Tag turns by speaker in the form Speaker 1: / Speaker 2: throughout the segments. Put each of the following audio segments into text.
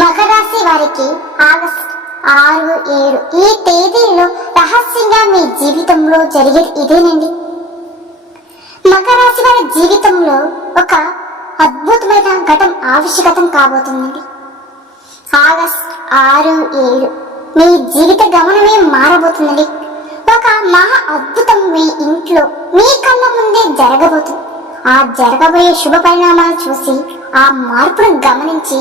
Speaker 1: మకరాశి వారికి ఆగస్ట్ ఆరు ఏడు. ఈ తేదీలో రహస్యంగా మీ జీవితంలో జరిగేది ఇదేనండి. మకరాశి వారి జీవితంలో ఒక అద్భుతమైన ఘటం ఆవిష్కతం కాబోతుందండి. ఆగస్ట్ ఆరు ఏడు. మీ జీవిత గమనమే మారబోతుందండి. ఒక మహా అద్భుతం మీ ఇంట్లో మీ కళ్ళ ముందే జరగబోతుంది. ఆ జరగబోయే శుభ పరిణామాలు చూసి ఆ మార్పును గమనించి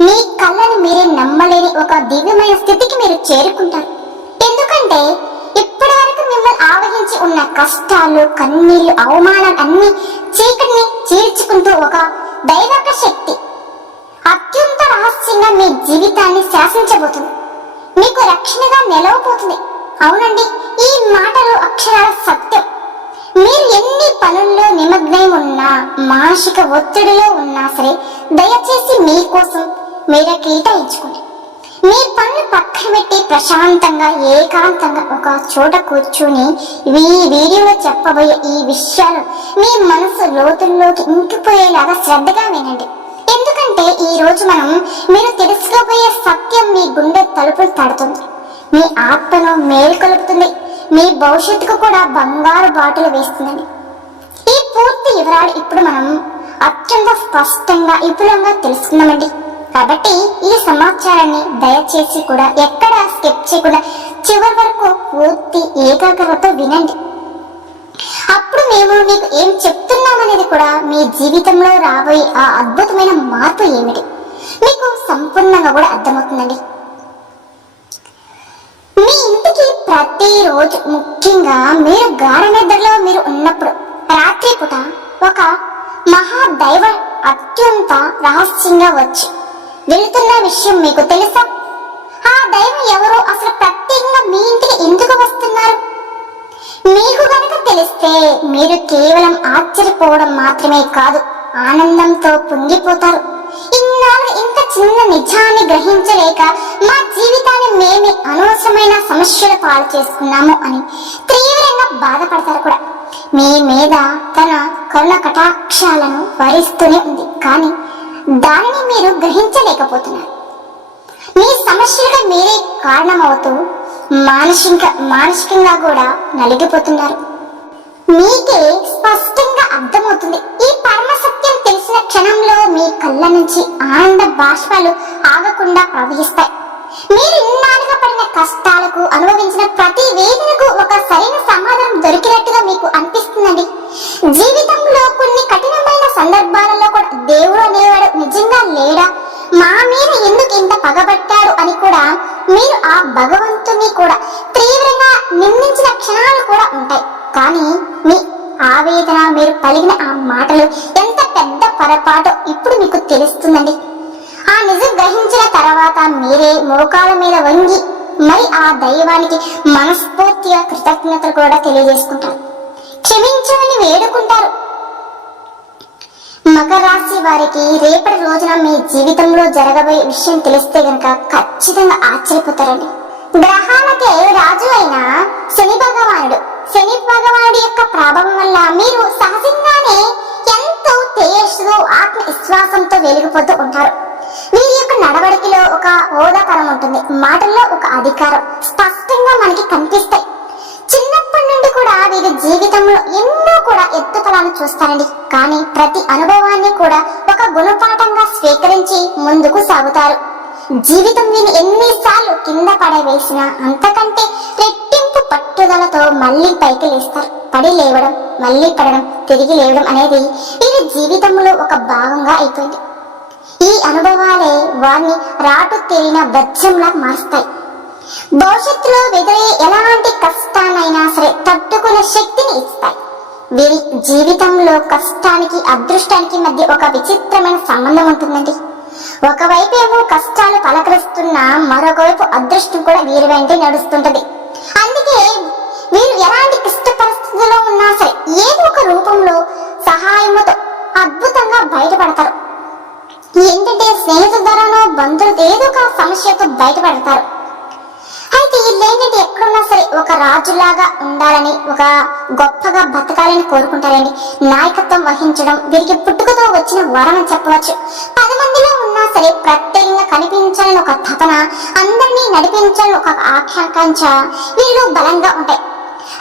Speaker 1: మీ కళ్ళను మీరే నమ్మలేని ఒక దివ్యమైన స్థితికి మీరు చేరుకుంటారు. ఎందుకంటే ఇప్పటి వరకు మిమ్మల్ని ఆవహించి ఉన్న కష్టాలు కన్నీళ్ళు అవమానాలు అన్ని చీకటిని చీల్చుకుంటూ ఒక దైవక శక్తి. అత్యంత రహస్యంగా మీ జీవితాన్ని శాసించబోతుంది. మీకు రక్షణగా నిలవబోతుంది. అవునండి ఈ మాటలు అక్షరాల సత్యం. మీరు ఎన్ని పనుల్లో నిమగ్నం ఉన్నా మానసిక ఒత్తిడిలో ఉన్నా సరే దయచేసి మీకోసం మీరే కేటాయించుకోండి మీ పనులు పక్కన పెట్టి ప్రశాంతంగా ఏకాంతంగా ఒక చోట కూర్చుని ఈ వీడియోలో చెప్పబోయే ఈ విషయాలు మీ మనసు లోతుల్లోకి ఇంకిపోయేలాగా శ్రద్ధగా వినండి. ఎందుకంటే ఈ రోజు మనం మీరు తెలుసుకోబోయే సత్యం మీ గుండె తలుపులు తడుతుంది. మీ ఆత్మను మేల్కొలుపుతుంది. మీ భవిష్యత్తుకు కూడా బంగారు బాటలు వేస్తుందండి ఈ పూర్తి వివరాలు ఇప్పుడు మనం అత్యంత స్పష్టంగా విపులంగా తెలుసుకుందామండి. కాబట్టి ఈ సమాచారాన్ని దయచేసి కూడా ఎక్కడ స్కిప్ చేయకుండా చివరి వరకు పూర్తి ఏకాగ్రతతో వినండి. అప్పుడు మేము మీకు ఏం చెప్తున్నామనేది కూడా మీ జీవితంలో రాబోయే ఆ అద్భుతమైన మార్పు ఏమిటి? మీకు సంపూర్ణంగా కూడా అర్థమవుతుందండి. మీ ఇంటికి ప్రతిరోజు ముఖ్యంగా మీరు గాఢ నిద్రలో మీరు ఉన్నప్పుడు రాత్రి పూట ఒక మహాదైవ అత్యంత రహస్యంగా వచ్చి. వెళుతున్న విషయం మీకు తెలుసా? ఆ దైవం ఎవరు అసలు ప్రత్యేకంగా మీ ఇంటికి ఎందుకు వస్తున్నారు? మీకు గనుక తెలిస్తే మీరు కేవలం ఆశ్చర్యపోవడం మాత్రమే కాదు ఆనందంతో పొంగిపోతారు. ఇన్నాళ్ళు ఇంత చిన్న నిజాన్ని గ్రహించలేక మా జీవితాన్ని మేమే అనవసరమైన సమస్యలు పాలు చేసుకున్నాము అని తీవ్రంగా బాధపడతారు కూడా. మీ మీద తన కరుణ కటాక్షాలను వరిస్తూనే ఉంది. కానీ దానిని మీరు గ్రహించలేకపోతున్నారు. మీ సమస్యలకు మీరే కారణమవుతూ మానసిక మానసికంగా కూడా నలిగిపోతున్నారు. మీకే స్పష్టంగా అర్థమవుతుంది. ఈ పరమ సత్యం తెలిసిన క్షణంలో మీ కళ్ళ నుంచి ఆనంద బాష్పాలు ఆగకుండా ప్రవహిస్తాయి. మీరు ఇన్నాళ్ళుగా పడిన కష్టాలకు అనుభవించిన ప్రతి వేదనకు ఒక సరైన సమాధానం దొరికినట్టుగా మీకు అనిపిస్తుందండి. జీవితంలో కొన్ని కఠినమైన సందర్భాలలో కూడా దేవుడు అనే నిజంగా లేడా? మా మీద ఎందుకు ఇంత పగబట్టారు అని కూడా మీరు ఆ భగవంతుని కూడా తీవ్రంగా నిందించిన క్షణాలు కూడా ఉంటాయి. కానీ మీ ఆవేదన మీరు పలిగిన ఆ మాటలు ఎంత పెద్ద పొరపాటు ఇప్పుడు మీకు తెలుస్తుందండి. ఆ నిజం గ్రహించిన తర్వాత మీరే మోకాల మీద వంగి మరి ఆ దైవానికి మనస్ఫూర్తిగా కృతజ్ఞతలు కూడా తెలియజేసుకుంటారు. క్షమించమని వేడుకుంటారు. మకర రాశి వారికి రేపటి రోజున మీ జీవితంలో జరగబోయే విషయం తెలిస్తే గనక ఖచ్చితంగా ఆశ్చర్యపోతారండి. గ్రహాలకే రాజు అయిన శని భగవానుడు. శని భగవానుడి యొక్క ప్రభావం వల్ల మీరు సహజంగానే ఎంతో తేజస్సుతో ఆత్మవిశ్వాసంతో వెలిగిపోతూ ఉంటారు. వీరి యొక్క నడవడికలో ఒక హోదాతరం ఉంటుంది. మాటల్లో ఒక అధికారం స్పష్టంగా మనకి కనిపిస్తాయి. చిన్నప్పటి నుండి కూడా వీరి జీవితంలో ఎన్నో కూడా ఎత్తుపలాలను చూస్తారండి కానీ ప్రతి అనుభవాన్ని కూడా ఒక గుణపాఠంగా స్వీకరించి ముందుకు సాగుతారు. జీవితం వీని ఎన్నిసార్లు కింద పడవేసినా అంతకంటే రెట్టింపు పట్టుదలతో మళ్ళీ పైకి లేస్తారు. పడి లేవడం మళ్ళీ పడడం తిరిగి లేవడం అనేది వీరి జీవితంలో ఒక భాగంగా అయిపోయింది. ఈ అనుభవాలే వారిని రాటు తేలిన వజ్రంలా మారుస్తాయి. భవిష్యత్తులో ఎదురయ్యే ఎలాంటి కష్టానైనా సరే తట్టుకునే శక్తిని ఇస్తాయి. వీరి జీవితంలో కష్టానికి అదృష్టానికి మధ్య ఒక విచిత్రమైన సంబంధం ఉంటుందండి. ఒకవైపు ఏమో కష్టాలు పలకరిస్తున్న మరొక వైపు అదృష్టం కూడా వీరి వెంటే నడుస్తుంటది. అందుకే వీరు ఎలాంటి క్లిష్ట పరిస్థితుల్లో ఉన్నా సరే ఏదో ఒక రూపంలో సహాయముతో అద్భుతంగా బయటపడతారు. ఏంటంటే స్నేహితుల ద్వారానో బంధువులు ఏదో ఒక సమస్యతో బయటపడతారు. అయితే వీళ్ళు ఎక్కడున్నా సరే ఒక రాజులాగా ఉండాలని ఒక గొప్పగా బతకాలని కోరుకుంటారండి. నాయకత్వం వహించడం వీరికి పుట్టుకతో వచ్చిన వరం అని చెప్పవచ్చు. పది మందిలో ఉన్నా సరే ప్రత్యేకంగా కనిపించాలని ఒక తపన అందరినీ నడిపించాలని ఒక ఆకాంక్ష వీళ్ళు బలంగా ఉంటాయి.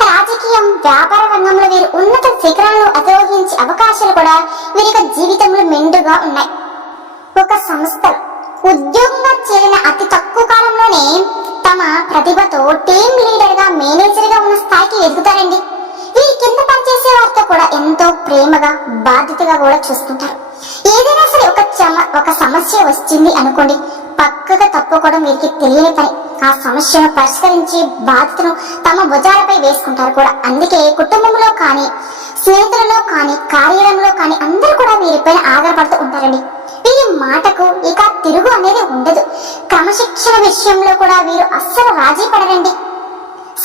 Speaker 1: రాజకీయం వ్యాపార రంగంలో వీరు ఉన్నత శిఖరాలను అధిరోహించే అవకాశాలు కూడా వీరి యొక్క జీవితంలో మెండుగా ఉన్నాయి. ఒక సంస్థ ఉద్యోగంగా చేరిన అతి తక్కువ కాలంలోనే తమ ప్రతిభతో టీం లీడర్గా మేనేజర్గా ఉన్న స్థాయికి ఎదుగుతారండి. వీరి కింద పనిచేసే వారితో కూడా ఎంతో ప్రేమగా బాధ్యతగా కూడా చూస్తుంటారు. ఏదైనా సరే ఒక చమ ఒక సమస్య వచ్చింది అనుకోండి పక్కగా తప్పుకోవడం వీరికి తెలియని పని. ఆ సమస్యను పరిష్కరించి బాధ్యతను తమ భుజాలపై వేసుకుంటారు కూడా. అందుకే కుటుంబంలో కానీ స్నేహితులలో కానీ కార్యాలయంలో కానీ అందరూ కూడా వీరిపైన ఆధారపడుతూ ఉంటారండి. వీరి మాటకు ఇక తిరుగు అనేది ఉండదు. క్రమశిక్షణ విషయంలో కూడా వీరు అస్సలు రాజీ పడరండి.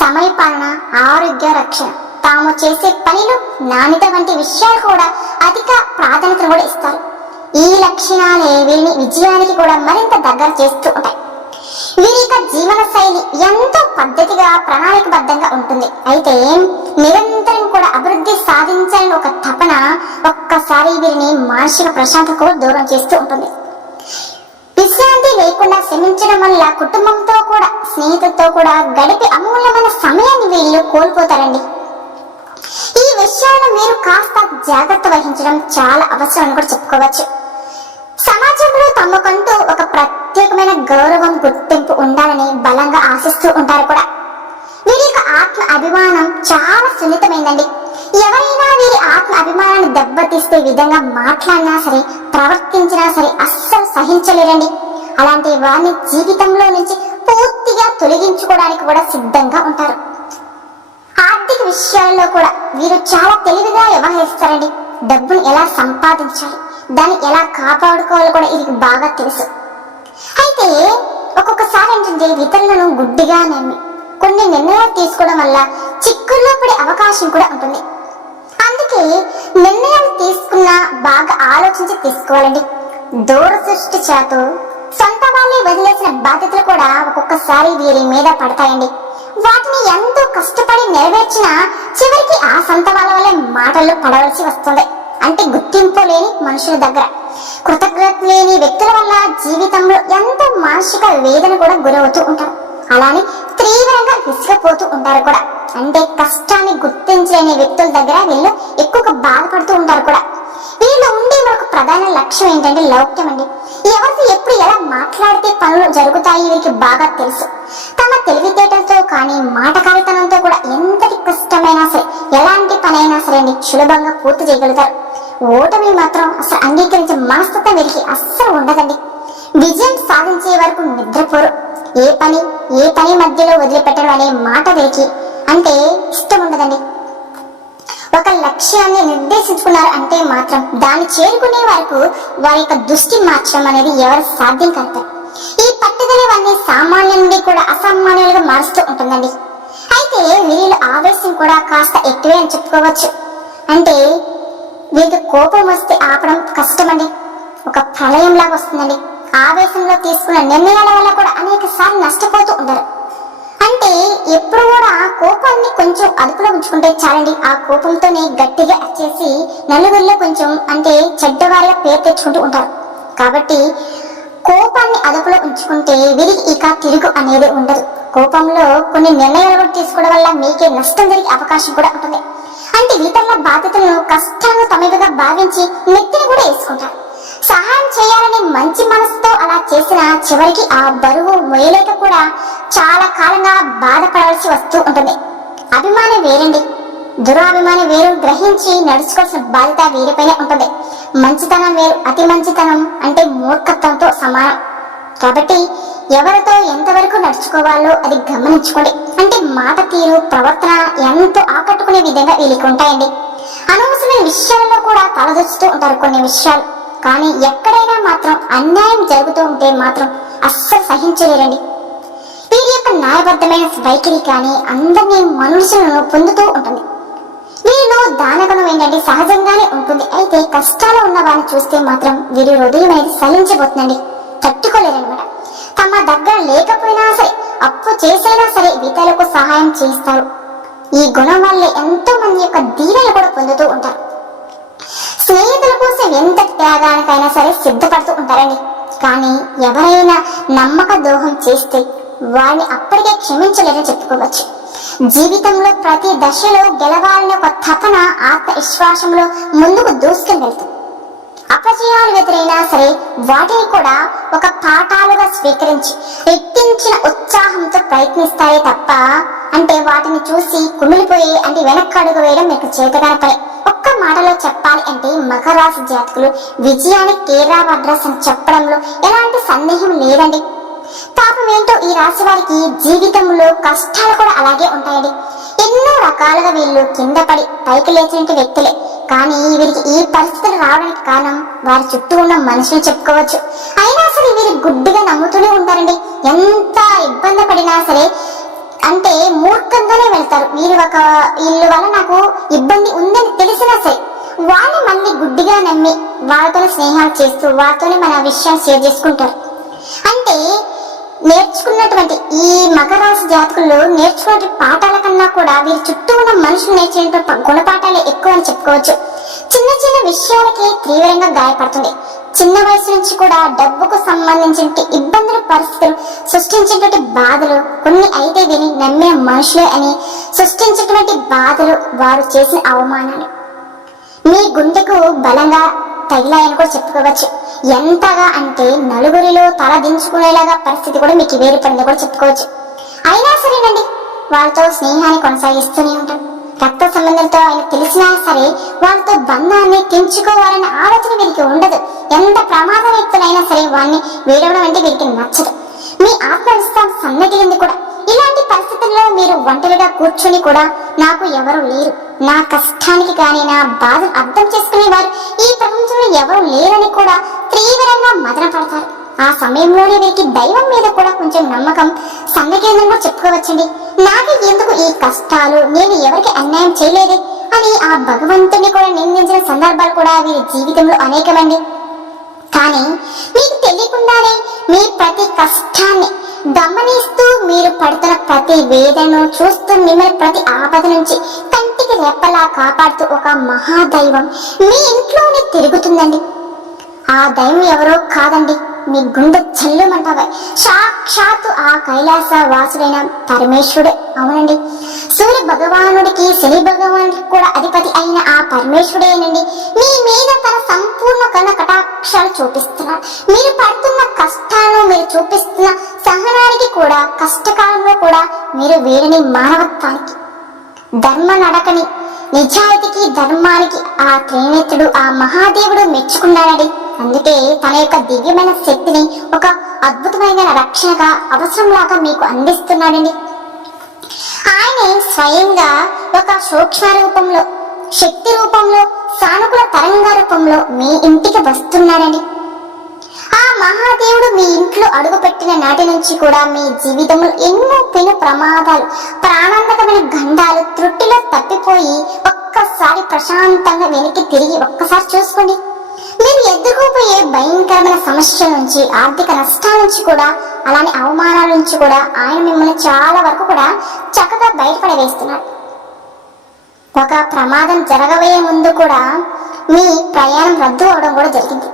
Speaker 1: సమయపాలన ఆరోగ్య రక్షణ తాము చేసే పనిలో నాణ్యత వంటి విషయాలు కూడా అధిక ప్రాధాన్యతను కూడా ఇస్తారు ఈ లక్షణాలే వీరిని విజయానికి కూడా మరింత దగ్గర చేస్తూ ఉంటాయి. వీరి యొక్క జీవన శైలి ఎంతో పద్ధతిగా ప్రణాళికబద్ధంగా ఉంటుంది. అయితే నిరంతరం కూడా అభివృద్ధి సాధించాలని ఒక తపన ఒక్కసారి వీరిని మానసిక ప్రశాంతకు దూరం చేస్తూ ఉంటుంది. విశ్రాంతి లేకుండా శ్రమించడం వల్ల కుటుంబంతో కూడా స్నేహితులతో కూడా గడిపే అమూల్యమైన సమయాన్ని వీళ్ళు కోల్పోతారండి. ఈ విషయాలను మీరు కాస్త జాగ్రత్త వహించడం చాలా అవసరం అని కూడా చెప్పుకోవచ్చు. సమాజంలో తమకంటూ ఒక ప్రత్యేకమైన గౌరవం గుర్తింపు ఉండాలని బలంగా ఆశిస్తూ ఉంటారు కూడా. వీరి యొక్క ఆత్మ అభిమానం చాలా సున్నితమైందండి. ఎవరైనా వీరి ఆత్మ అభిమానాన్ని దెబ్బతీస్తే విధంగా మాట్లాడినా సరే ప్రవర్తించినా సరే అస్సలు సహించలేరండి. అలాంటి వారిని జీవితంలో నుంచి పూర్తిగా తొలగించుకోవడానికి కూడా సిద్ధంగా ఉంటారు. ఆర్థిక విషయాల్లో కూడా వీరు చాలా తెలివిగా వ్యవహరిస్తారండి. డబ్బును ఎలా సంపాదించాలి దాన్ని ఎలా కాపాడుకోవాలో కూడా వీరికి బాగా తెలుసు. అయితే ఒక్కొక్కసారి ఏంటంటే ఇతరులను గుడ్డిగా నమ్మి కొన్ని నిర్ణయాలు తీసుకోవడం వల్ల చిక్కుల్లో పడే అవకాశం కూడా ఉంటుంది. అందుకే నిర్ణయాలు తీసుకున్నా బాగా ఆలోచించి తీసుకోవాలండి. దూరదృష్టి చేతు సొంత వాళ్ళే వదిలేసిన బాధ్యతలు కూడా ఒక్కొక్కసారి వీరి మీద పడతాయండి. వాటిని ఎంతో కష్టపడి నెరవేర్చినా చివరికి ఆ సొంత వాళ్ళ వల్లే మాటలు పడవలసి వస్తుంది. అంటే గుర్తింపు లేని మనుషుల దగ్గర. కృతజ్ఞత లేని వ్యక్తుల వల్ల జీవితంలో ఎంతో మానసిక వేదన కూడా గురవుతూ ఉంటారు. అలానే తీవ్రంగా విసిగిపోతూ ఉంటారు కూడా. అంటే కష్టాన్ని గుర్తించలేని వ్యక్తుల దగ్గర వీళ్ళు ఎక్కువగా బాధపడుతూ ఉంటారు కూడా. వీళ్ళు ఉండే ఒక ప్రధాన లక్ష్యం ఏంటంటే లౌక్యం అండి. ఎవరితో ఎప్పుడు ఎలా మాట్లాడితే పనులు జరుగుతాయి వీరికి బాగా తెలుసు. తమ తెలివితేటలతో కానీ మాటకారితనంతో కూడా ఎంతటి కష్టమైనా సరే ఎలాంటి పనైనా సరే అండి సులభంగా పూర్తి చేయగలుగుతారు. ఓటమి మాత్రం అసలు అంగీకరించే మనస్తత్వం వీరికి అస్సలు ఉండదండి. విజయం సాధించే వరకు నిద్రపోరు. ఏ పని ఏ పని మధ్యలో వదిలిపెట్టడం అనే మాట వీరికి అంటే ఇష్టం ఉండదండి ఒక లక్ష్యాన్ని నిర్దేశించుకున్నారు అంటే మాత్రం దాన్ని చేరుకునే వరకు వారి యొక్క దృష్టి మార్చడం అనేది ఎవరు సాధ్యం కాదు. ఈ పట్టుదల వారిని సామాన్యుల నుండి కూడా అసామాన్యులుగా మారుస్తూ ఉంటుందండి. అయితే వీరిలో ఆవేశం కూడా కాస్త ఎక్కువే అని చెప్పుకోవచ్చు. అంటే వీరికి కోపం వస్తే ఆపడం కష్టమండి. ఒక ప్రళయం లాగా వస్తుందండి. ఆవేశంలో తీసుకున్న నిర్ణయాల వల్ల కూడా అనేక సార్లు నష్టపోతూ ఉంటారు అంటే ఎప్పుడు కూడా కోపాన్ని కొంచెం అదుపులో ఉంచుకుంటే చాలండి. ఆ కోపంతోనే గట్టిగా చేసి నలుగురిలో కొంచెం అంటే చెడ్డవారిగా పేరు తెచ్చుకుంటూ ఉంటారు. కాబట్టి కోపాన్ని అదుపులో ఉంచుకుంటే వీరికి ఇక తిరుగు అనేది ఉండదు. కోపంలో కొన్ని నిర్ణయాలు కూడా తీసుకోవడం వల్ల మీకే నష్టం జరిగే అవకాశం కూడా ఉంటుంది. అంటే ఇతరుల బాధ్యతలను కష్టాలను తమవిగా భావించి నెత్తిని కూడా వేసుకుంటారు. సహాయం చేయాలనే మంచి మనసుతో అలా చేసిన చివరికి ఆ బరువు మొయ్యలేక కూడా చాలా కాలంగా బాధపడవలసి వస్తూ ఉంటుంది. అభిమానం వేరండి. దురాభిమాని వేరు గ్రహించి నడుచుకోవాల్సిన బాధ్యత వీరిపైనే ఉంటుంది. మంచితనం వేరు అతి మంచితనం అంటే మూర్ఖత్వంతో సమానం. కాబట్టి ఎవరితో ఎంతవరకు నడుచుకోవాలో అది గమనించుకోండి. అంటే మాట తీరు ప్రవర్తన ఎంతో ఆకట్టుకునే విధంగా వీళ్ళకి ఉంటాయండి. అనవసరమైన విషయాల్లో కూడా తలదొచ్చుతూ ఉంటారు కొన్ని విషయాలు. కానీ ఎక్కడైనా మాత్రం అన్యాయం జరుగుతూ ఉంటే మాత్రం అస్సలు సహించలేరండి. వీరి యొక్క న్యాయబద్ధమైన వైఖరి కానీ అందరినీ మనుషులను పొందుతూ ఉంటుంది. వీరిలో దానగుణం ఏంటంటే సహజంగానే ఉంటుంది. అయితే కష్టాలు ఉన్న వాళ్ళని చూస్తే మాత్రం వీరి హృదయం అనేది సలించబోతుందండి తట్టుకోలేరనమాట తమ దగ్గర లేకపోయినా సరే అప్పు చేసైనా సరే ఇతరులకు సహాయం చేస్తారు. ఈ గుణం వల్లే ఎంతో మంది యొక్క దీవెనలు కూడా పొందుతూ ఉంటారు. స్నేహితుల కోసం ఎంత త్యాగానికైనా సరే సిద్ధపడుతూ ఉంటారండి. కానీ ఎవరైనా నమ్మక దోహం చేస్తే వారిని అప్పటికే క్షమించలేరని చెప్పుకోవచ్చు. జీవితంలో ప్రతి దశలో గెలవాలనే ఒక తపన ఆత్మవిశ్వాసంలో ముందుకు దూసుకెళ్ళి వెళ్తుంది అపజయాలు ఎదురైనా సరే వాటిని కూడా ఒక పాఠాలుగా స్వీకరించి రెట్టించిన ఉత్సాహంతో ప్రయత్నిస్తాయి తప్ప అంటే వాటిని చూసి కుమిలిపోయి అంటే వెనక్కి అడుగు వేయడం మీకు చేతగాని ఒక్క మాటలో చెప్పాలి అంటే మకరాశి జాతకులు విజయానికి కేరా అడ్రస్ అని చెప్పడంలో ఎలాంటి సందేహం లేదండి. పాపం ఏంటో ఈ రాశి వారికి జీవితంలో కష్టాలు కూడా అలాగే ఉంటాయండి. ఎన్నో రకాలుగా వీళ్ళు కింద పడి పైకి లేచిన వ్యక్తులే. కానీ వీరికి ఈ పరిస్థితులు రావడానికి కారణం వారి చుట్టూ ఉన్న మనుషులు చెప్పుకోవచ్చు. అయినా సరే వీరు గుడ్డిగా నమ్ముతూనే ఉంటారండి. ఎంత ఇబ్బంది పడినా సరే అంటే మూర్ఖంగానే వెళ్తారు. వీరు ఒక వీళ్ళ వల్ల నాకు ఇబ్బంది ఉందని తెలిసినా సరే వాళ్ళు మళ్ళీ గుడ్డిగా నమ్మి వాళ్ళతో స్నేహాలు చేస్తూ వాళ్ళతోనే మన విషయాలు షేర్ చేసుకుంటారు. అంటే నేర్చుకున్నటువంటి ఈ మకరాశి జాతకులు నేర్చుకున్న పాఠాల కన్నా కూడా వీరి చుట్టూ ఉన్న మనుషులు నేర్చిన గుణపాఠాలే ఎక్కువ అని చెప్పుకోవచ్చు. చిన్న చిన్న విషయాలకి తీవ్రంగా గాయపడుతుంది. చిన్న వయసు నుంచి కూడా డబ్బుకు సంబంధించిన ఇబ్బందుల పరిస్థితులు సృష్టించేటువంటి బాధలు కొన్ని అయితే విని నమ్మిన మనుషులే అని సృష్టించేటువంటి బాధలు వారు చేసిన అవమానాలు. మీ గుండెకు బలంగా తగిలాయని కూడా చెప్పుకోవచ్చు. ఎంతగా అంటే నలుగురిలో తల దించుకునేలాగా పరిస్థితి కూడా మీకు వేరుపడింది కూడా చెప్పుకోవచ్చు. అయినా సరేనండి వాళ్ళతో స్నేహాన్ని కొనసాగిస్తూనే ఉంటారు రక్త సంబంధంతో ఆయన తెలిసినా సరే వాళ్ళతో బంధాన్ని తెంచుకోవాలనే ఆలోచన వీరికి ఉండదు. ఎంత ప్రమాద వ్యక్తులైనా సరే వాడిని వేడవడం అంటే వీరికి నచ్చదు. మీ ఆత్మవిశ్వాసం సన్నగిలింది కూడా. ఇలాంటి పరిస్థితుల్లో మీరు ఒంటరిగా కూర్చొని కూడా నాకు ఎవరు లేరు. నా కష్టానికి కానీ నా బాధను అర్థం చేసుకునే వారు ఈ ప్రపంచంలో ఎవరు లేరని కూడా తీవ్రంగా మదన పడతారు ఆ సమయంలోనే వీరికి దైవం మీద కూడా కొంచెం నమ్మకం సన్నకేంద్రం చెప్పుకోవచ్చండి. నాకు ఎందుకు ఈ కష్టాలు? నేను ఎవరికి అన్యాయం చేయలేదు? అని ఆ భగవంతుని కూడా నిందించిన సందర్భాలు కూడా వీరి జీవితంలో అనేకమండి. కానీ మీకు తెలియకుండానే మీ ప్రతి కష్టాన్ని గమనిస్తూ మీరు పడుతున్న ప్రతి వేదనను చూస్తూ మిమ్మల్ని ప్రతి ఆపద నుంచి కంటికి రెప్పలా కాపాడుతూ ఒక మహాదైవం మీ ఇంట్లోనే తిరుగుతుందండి. ఆ దైవం ఎవరో కాదండి. మీ గుండె చల్లుమంటావా. సాక్షాత్తు ఆ కైలాస వాసుడైన పరమేశ్వరుడే. అవునండి. సూర్య భగవానుడికి శని భగవానుడికి కూడా అధిపతి అయిన ఆ పరమేశ్వరుడేనండి. మీ మీద తన సంపూర్ణ కన్న కటాక్షాలు చూపిస్తున్నారు మీరు పడుతున్న కష్టాలను మీరు చూపిస్తున్న సహనానికి కూడా కష్టకాలంలో కూడా మీరు వీరిని మానవత్వానికి ధర్మ నడకని నిజాయితీకి ధర్మానికి ఆ త్రినేత్రుడు ఆ మహాదేవుడు మెచ్చుకున్నాడని. అందుకే తన యొక్క దివ్యమైన శక్తిని ఒక అద్భుతమైన రక్షణగా అవసరంలాగా మీకు అందిస్తున్నాడండి ఆయనే స్వయంగా ఒక సూక్ష్మ రూపంలో శక్తి రూపంలో సానుకూల తరంగ రూపంలో మీ ఇంటికి వస్తున్నాడండి. ఆ మహాదేవుడు మీ ఇంట్లో అడుగుపెట్టిన నాటి నుంచి కూడా మీ జీవితంలో ఎన్నో పెను ప్రమాదాలు ప్రాణాంతకమైన గండాలు త్రుట్టిలో తప్పిపోయి ఒక్కసారి ప్రశాంతంగా వెనక్కి తిరిగి ఒక్కసారి చూసుకోండి. మీరు ఎదుర్కోపోయే భయంకరమైన సమస్యల నుంచి ఆర్థిక నష్టాల నుంచి కూడా అలానే అవమానాల నుంచి కూడా ఆయన మిమ్మల్ని చాలా వరకు కూడా చక్కగా బయటపడవేస్తున్నారు. ఒక ప్రమాదం జరగబోయే ముందు కూడా మీ ప్రయాణం రద్దు అవడం కూడా జరిగింది.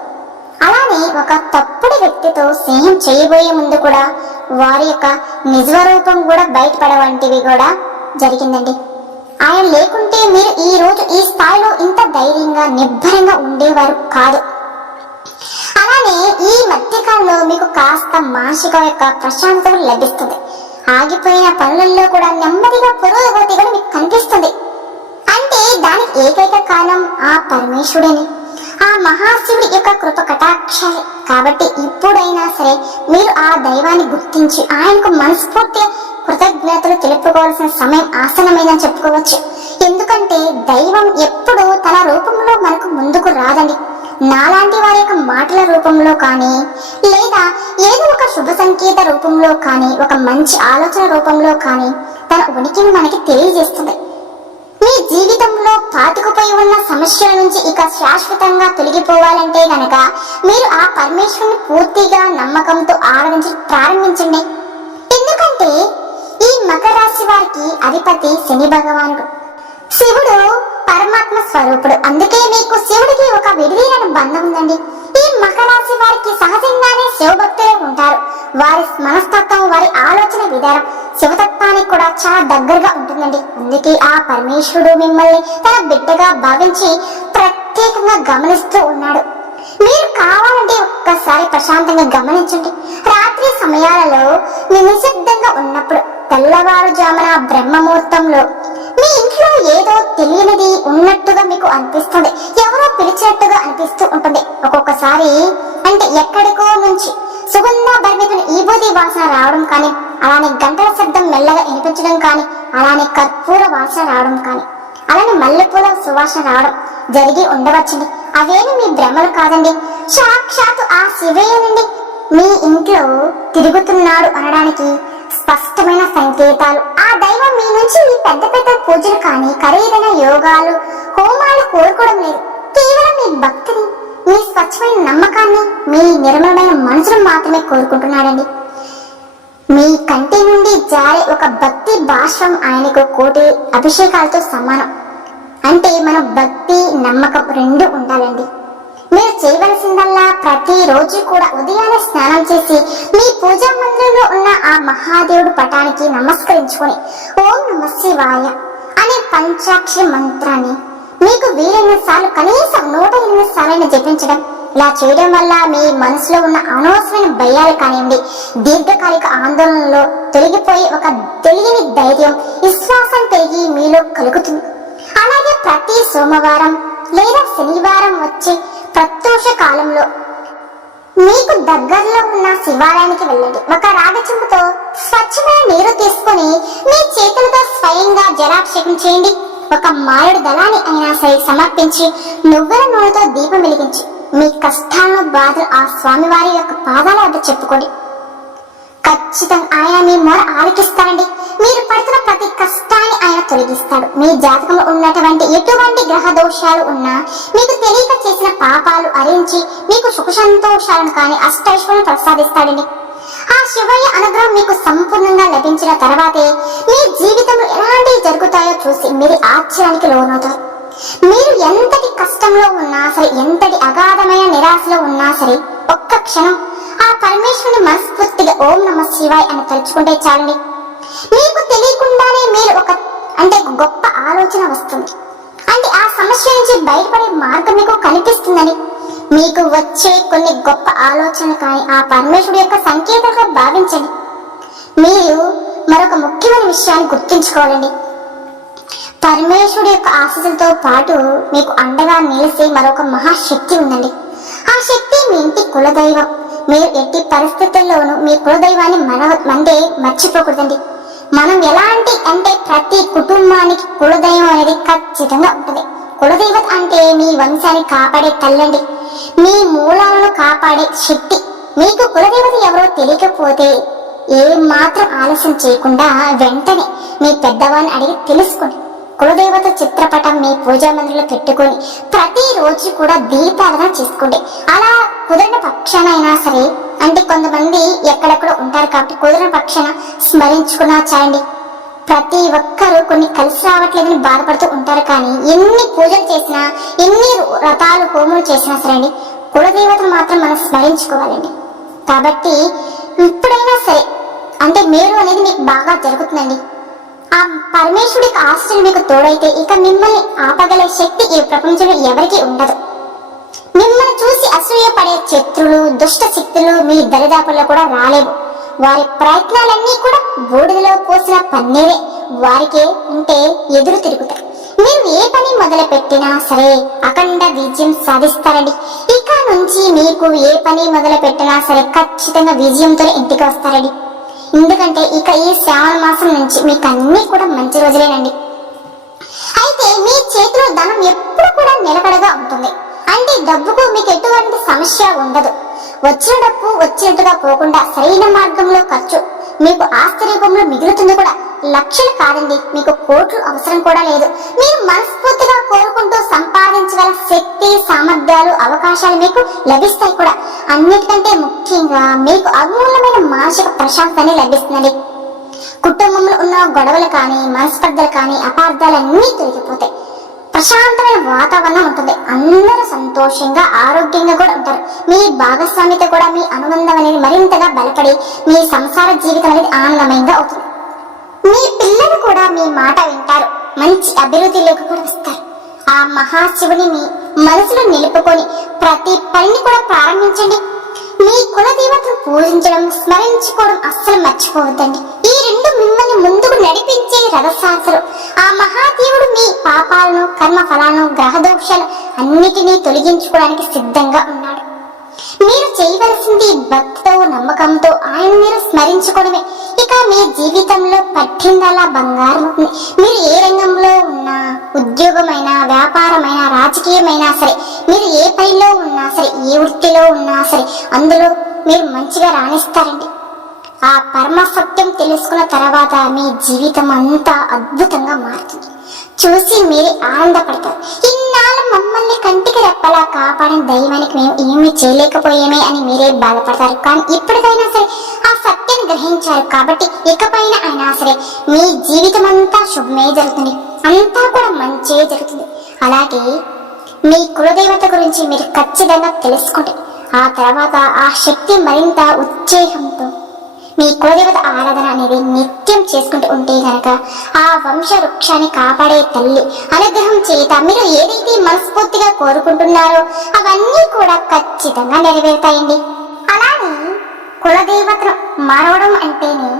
Speaker 1: అలానే ఒక తప్పుడు వ్యక్తితో స్నేహం చేయబోయే ముందు కూడా వారి యొక్క నిజరూపం కూడా బయటపడ వంటివి కూడా జరిగిందండి. ఆయన లేకుంటే మీరు ఈ రోజు ఈ స్థాయిలో ఇంత ధైర్యంగా నిబ్బరంగా ఉండేవారు కాదు. అలానే ఈ మధ్యకాలంలో మీకు కాస్త మానసిక యొక్క ప్రశాంతత లభిస్తుంది. ఆగిపోయిన పనులలో కూడా నెమ్మదిగా పురోగతి కూడా మీకు కనిపిస్తుంది. అంటే దానికి ఏకైక కారణం ఆ పరమేశ్వరుడని. ఆ మహాశివుడి యొక్క కృప కటాక్షాలే కాబట్టి ఇప్పుడైనా సరే మీరు ఆ దైవాన్ని గుర్తించి ఆయనకు మనస్ఫూర్తిగా కృతజ్ఞతలు తెలుపుకోవాల్సిన సమయం ఆసనమైందని చెప్పుకోవచ్చు. ఎందుకంటే దైవం ఎప్పుడూ తన రూపంలో మనకు ముందుకు రాదండి. నాలాంటి వారి యొక్క మాటల రూపంలో కానీ లేదా ఏదో ఒక శుభ సంకేత రూపంలో కానీ ఒక మంచి ఆలోచన రూపంలో కానీ తన ఉనికిని మనకి తెలియజేస్తుంది. మీ జీవితంలో పాతుకుపోయి ఉన్న సమస్యల నుంచి ఇక శాశ్వతంగా తొలగిపోవాలంటే గనక మీరు ఆ పరమేశ్వరుని పూర్తిగా నమ్మకంతో ఆరాధించి ప్రారంభించండి. ఎందుకంటే ఈ మకర రాశి వారికి అధిపతి శని భగవానుడు. శివుడు పరమాత్మ స్వరూపుడు. అందుకే మీకు శివుడికి ఒక విడిదీరని బంధం ఉందండి. ఈ మకర రాశి వారికి సహజంగానే శివభక్తులే ఉంటారు. వారి మనస్తత్వం వారి ఆలోచన విధానం శివతత్వానికి కూడా చాలా దగ్గరగా ఉంటుందండి. అందుకే ఆ పరమేశ్వరుడు మిమ్మల్ని తన బిడ్డగా భావించి ప్రత్యేకంగా గమనిస్తూ ఉన్నాడు. మీరు కావాలంటే ఒక్కసారి ప్రశాంతంగా గమనించండి. రాత్రి సమయాలలో నిశ్శబ్దంగా ఉన్నప్పుడు తెల్లవారుజామున బ్రహ్మముహూర్తంలో మీ ఇంట్లో ఏదో తెలియనిది ఉన్నట్టుగా మీకు అనిపిస్తుంది. ఎవరో పిలిచినట్టుగా కనిపిస్తూ ఉంటుంది. ఒక్కొక్కసారి అంటే ఎక్కడికో నుంచి సుగంధ భర్మితుని ఈబోది వాసన రావడం కానీ అలానే గంటల శబ్దం మెల్లగా వినిపించడం కానీ అలానే కర్పూర వాసన రావడం కానీ అలానే మల్లెపూల సువాసన రావడం జరిగి ఉండవచ్చండి. అవేమి మీ భ్రమలు కాదండి. సాక్షాత్తు ఆ శివయ్యనండి మీ ఇంట్లో తిరుగుతున్నాడు అనడానికి స్పష్టమైన సంకేతాలు. ఆ దైవం మీ నుంచి మీ పెద్ద పెద్ద పూజలు కానీ ఖరీదైన యోగాలు హోమాలు కోరుకోవడం లేదు. కేవలం మీ భక్తిని మీ స్వచ్ఛమైన నమ్మకాన్ని మీ నిర్మలమైన మనసును మాత్రమే కోరుకుంటున్నాడండి. మీ కంటి నుండి జారే ఒక భక్తి భాష్యం ఆయనకు కోటి అభిషేకాలతో సమానం. అంటే మన భక్తి నమ్మకం రెండు ఉండాలండి. మీరు చేయవలసిందల్లా ప్రతిరోజు కూడా ఉదయాన్నే స్నానం చేసి మీ పూజా మందిరంలో ఉన్న ఆ మహాదేవుడు పటానికి నమస్కరించుకొని ఓం నమ శివాయ అనే పంచాక్షరి మంత్రాన్ని మీకు వీలైన సార్లు కనీసం నూట ఎనిమిది సార్లు జపించడం. ఇలా చేయడం వల్ల మీ మనసులో ఉన్న అనవసరమైన భయాలు కానివ్వండి దీర్ఘకాలిక ఆందోళనలో తొలగిపోయి ఒక తెలియని ధైర్యం విశ్వాసం పెరిగి మీలో కలుగుతుంది. అలాగే ప్రతి సోమవారం లేదా శనివారం వచ్చే ప్రత్యోష కాలంలో మీకు దగ్గరలో ఉన్న శివాలయానికి వెళ్ళండి. ఒక రాగచెంపుతో స్వచ్ఛమైన నీరు తీసుకొని మీ చేతులతో స్వయంగా జలాభిషేకం చేయండి. ఒక మాయుడు దళాన్ని అయినా సరే సమర్పించి నువ్వుల నూనెతో దీపం వెలిగించి. మీ కష్టాలను బాధలు ఆ స్వామివారి యొక్క పాదాల వద్ద చెప్పుకోండి. ఖచ్చితంగా ఆయన మీ మొర ఆలకిస్తాడండి. మీరు పడుతున్న ప్రతి కష్టాన్ని ఆయన తొలగిస్తాడు. మీ జాతకంలో ఉన్నటువంటి ఎటువంటి గ్రహ దోషాలు ఉన్నా మీకు తెలియక చేసిన పాపాలు అరించి మీకు సుఖ సంతోషాలను కానీ అష్టైశ్వర్యం ప్రసాదిస్తాడండి. ఆ శివయ్య అనుగ్రహం మీకు సంపూర్ణంగా లభించిన తర్వాతే మీ జీవితంలో ఎలాంటివి జరుగుతాయో చూసి మీరు ఆశ్చర్యానికి లోనవుతారు. మీరు ఎంతటి కష్టంలో ఉన్నా సరే ఎంతటి అగాధమైన నిరాశలో ఉన్నా సరే ఒక్క క్షణం ఆ పరమేశ్వరుని మనస్ఫూర్తిగా ఓం నమ శివాయ్ అని తలుచుకుంటే చాలండి. మీకు తెలియకుండానే మీరు ఒక అంటే గొప్ప ఆలోచన వస్తుంది. అంటే ఆ సమస్య నుంచి బయటపడే మార్గం మీకు కనిపిస్తుందని మీకు వచ్చే కొన్ని గొప్ప ఆలోచన కానీ ఆ పరమేశ్వరుడు యొక్క సంకేతంగా భావించండి. మీరు మరొక ముఖ్యమైన విషయాన్ని గుర్తుంచుకోవాలండి. పరమేశ్వరుడు యొక్క ఆశీస్సులతో పాటు మీకు అండగా నిలిసే మరొక మహాశక్తి ఉందండి. ఆ శక్తి మీ ఇంటి కులదైవం. మీరు ఎట్టి పరిస్థితుల్లోనూ మీ కులదైవాన్ని మన మందే మర్చిపోకూడదండి. మనం ఎలాంటి అంటే ప్రతి కుటుంబానికి కులదైవం అనేది ఖచ్చితంగా ఉంటుంది. కులదైవత అంటే మీ వంశాన్ని కాపాడే తల్లండి. మీ మూలాలను కాపాడే శక్తి మీకు కులదేవత ఎవరో తెలియకపోతే ఏ మాత్రం ఆలస్యం చేయకుండా వెంటనే మీ పెద్దవాన్ని అడిగి తెలుసుకోండి కులదేవత చిత్రపటం మీ పూజా మందిరంలో పెట్టుకొని ప్రతిరోజు కూడా దీపారాధన చేసుకోండి. అలా కుదిరిన పక్షానైనా అయినా సరే అంటే కొంతమంది ఎక్కడెక్కడ ఉంటారు కాబట్టి కుదిరిన పక్షాన స్మరించుకున్నా చాలండి. ప్రతి ఒక్కరూ కొన్ని కలిసి రావట్లేదని బాధపడుతూ ఉంటారు కానీ ఎన్ని పూజలు చేసినా ఎన్ని వ్రతాలు హోములు చేసినా సరే అండి కులదేవతను మాత్రం మనం స్మరించుకోవాలండి. కాబట్టి ఇప్పుడైనా సరే అంటే మేలు అనేది మీకు బాగా జరుగుతుందండి. ఆ పరమేశ్వరుడికి ఆశ్రయం మీకు తోడైతే ఇక మిమ్మల్ని ఆపగలే శక్తి ఈ ప్రపంచంలో ఎవరికీ ఉండదు. మిమ్మల్ని చూసి అసూయ పడే శత్రులు దుష్ట శక్తులు మీ దరిదాపుల్లో కూడా రాలేవు. వారి ప్రయత్నాలన్నీ కూడా బూడిదలో పోసిన పన్నీరే వారికే ఉంటే ఎదురు తిరుగుతాయి మీరు ఏ పని మొదలు పెట్టినా సరే అఖండ విజయం సాధిస్తారండి. ఇక నుంచి మీకు ఏ పని మొదలు పెట్టినా సరే ఖచ్చితంగా విజయంతో ఇంటికి వస్తారండి. ఎందుకంటే ఇక ఈ శ్రావణ మాసం నుంచి మీకు అన్ని కూడా మంచి రోజులేనండి. అయితే మీ చేతిలో ధనం ఎప్పుడు కూడా నిలకడగా ఉంటుంది. అంటే డబ్బుకు మీకు ఎటువంటి సమస్య ఉండదు. వచ్చిన డబ్బు వచ్చినట్టుగా పోకుండా సరైన మార్గంలో ఖర్చు మీకు ఆస్తి రూపంలో మిగులుతుంది కూడా. లక్షలు కాదండి మీకు కోట్లు అవసరం కూడా లేదు. మీరు మనస్ఫూర్తిగా కోరుకుంటూ సంపాదించగల శక్తి సామర్థ్యాలు అవకాశాలు మీకు లభిస్తాయి కూడా. అన్నిటికంటే ముఖ్యంగా మీకు అమూల్యమైన మానసిక ప్రశాంతని లభిస్తుంది కుటుంబంలో ఉన్న గొడవలు కానీ మనస్పర్ధలు కానీ అపార్థాలన్నీ తొలగిపోతాయి. ప్రశాంతమైన వాతావరణం ఉంటుంది. అందరూ సంతోషంగా ఆరోగ్యంగా కూడా ఉంటారు. మీ భాగస్వామితో కూడా మీ అనుబంధం అనేది మరింతగా బలపడి మీ సంసార జీవితం అనేది ఆనందమయంగా అవుతుంది. మీ పిల్లలు కూడా మీ మాట వింటారు. మంచి అభివృద్ధిలోకి కూడా వస్తారు. ఆ మహాశివుని మీ మనసులో నిలుపుకొని ప్రతి పనిని కూడా ప్రారంభించండి. మీ కులదేవతను పూజించడం స్మరించుకోవడం అస్సలు మర్చిపోవద్దండి. ఈ రెండు మిమ్మల్ని ముందుకు నడిపించే రథశాస్త్రం ఆ మహా మీ పాపాలను కర్మ ఫలాలను గ్రహ అన్నిటినీ తొలగించుకోవడానికి సిద్ధంగా ఉన్నాడు. మీరు చేయవలసింది భక్తితో నమ్మకంతో ఆయన మీరు స్మరించుకోవడమే ఇక మీ జీవితంలో పట్టిందల్లా బంగారం. మీరు ఏ రంగంలో ఉన్నా ఉద్యోగమైన వ్యాపారమైన రాజకీయమైనా సరే మీరు ఏ పనిలో ఉన్నా సరే ఏ వృత్తిలో ఉన్నా సరే అందులో మీరు మంచిగా రాణిస్తారండి. ఆ పరమ సత్యం తెలుసుకున్న తర్వాత మీ జీవితం అంతా అద్భుతంగా మారుతుంది. చూసి మీరు ఆనందపడతారు. ఇన్నాళ్ళు మమ్మల్ని కంటికి రెప్పలా కాపాడిన దైవానికి మేము ఏమీ చేయలేకపోయామే అని మీరే బాధపడతారు. కానీ ఇప్పటికైనా సరే ఆ సత్యాన్ని గ్రహించారు కాబట్టి ఇకపైన అయినా సరే మీ జీవితం అంతా శుభమే జరుగుతుంది. అంతా కూడా మంచే జరుగుతుంది. అలాగే మీ కులదేవత గురించి మీరు ఖచ్చితంగా తెలుసుకోండి ఆ తర్వాత ఆ శక్తి మరింత ఉత్సేహంతో మీ కులదేవత ఆరాధన అనేది నిత్యం చేసుకుంటూ ఉంటే గనక ఆ వంశ వృక్షాన్ని కాపాడే తల్లి అనుగ్రహం చేత మీరు ఏదైతే మనస్ఫూర్తిగా కోరుకుంటున్నారో అవన్నీ కూడా ఖచ్చితంగా నెరవేరుతాయండి. అలానే కులదేవతను మరవడం అంటేనే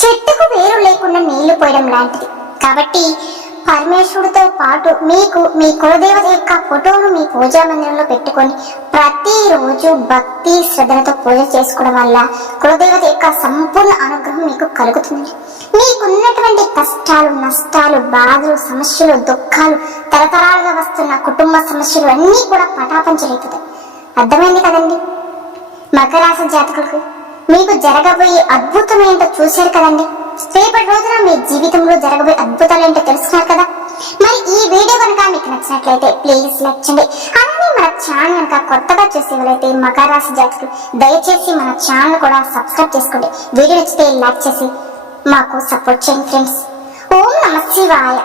Speaker 1: చెట్టుకు వేరు లేకుండా నీళ్ళు పోయడం లాంటిది. కాబట్టి పరమేశ్వరుడితో పాటు మీకు మీ కులదేవత యొక్క ఫోటోను మీ పూజా మందిరంలో పెట్టుకొని ప్రతిరోజు భక్తి శ్రద్ధలతో పూజ చేసుకోవడం వల్ల కులదేవత యొక్క సంపూర్ణ అనుగ్రహం మీకు కలుగుతుంది. మీకున్నటువంటి కష్టాలు నష్టాలు బాధలు సమస్యలు దుఃఖాలు తరతరాలుగా వస్తున్న కుటుంబ సమస్యలు అన్నీ కూడా పటాపంచలేపుతాయి అర్థమైంది కదండి? మకరాశ జాతకులకు మీకు జరగబోయే అద్భుతమైన చూశారు కదండి? రేపటి రోజున మీ జీవితంలో జరగబోయే అద్భుతాలు ఏంటో తెలుసుకున్నారు కదా? మరి ఈ వీడియో కనుక మీకు నచ్చినట్లయితే ప్లీజ్ లైక్ చేయండి. అలానే మన ఛానల్ కనుక కొత్తగా చూసేవాళ్ళైతే మకర రాశి జాతకులు దయచేసి మన ఛానల్ కూడా సబ్స్క్రైబ్ చేసుకోండి. వీడియో నచ్చితే లైక్ చేసి మాకు సపోర్ట్ చేయండి ఫ్రెండ్స్ ఓం నమ శివాయ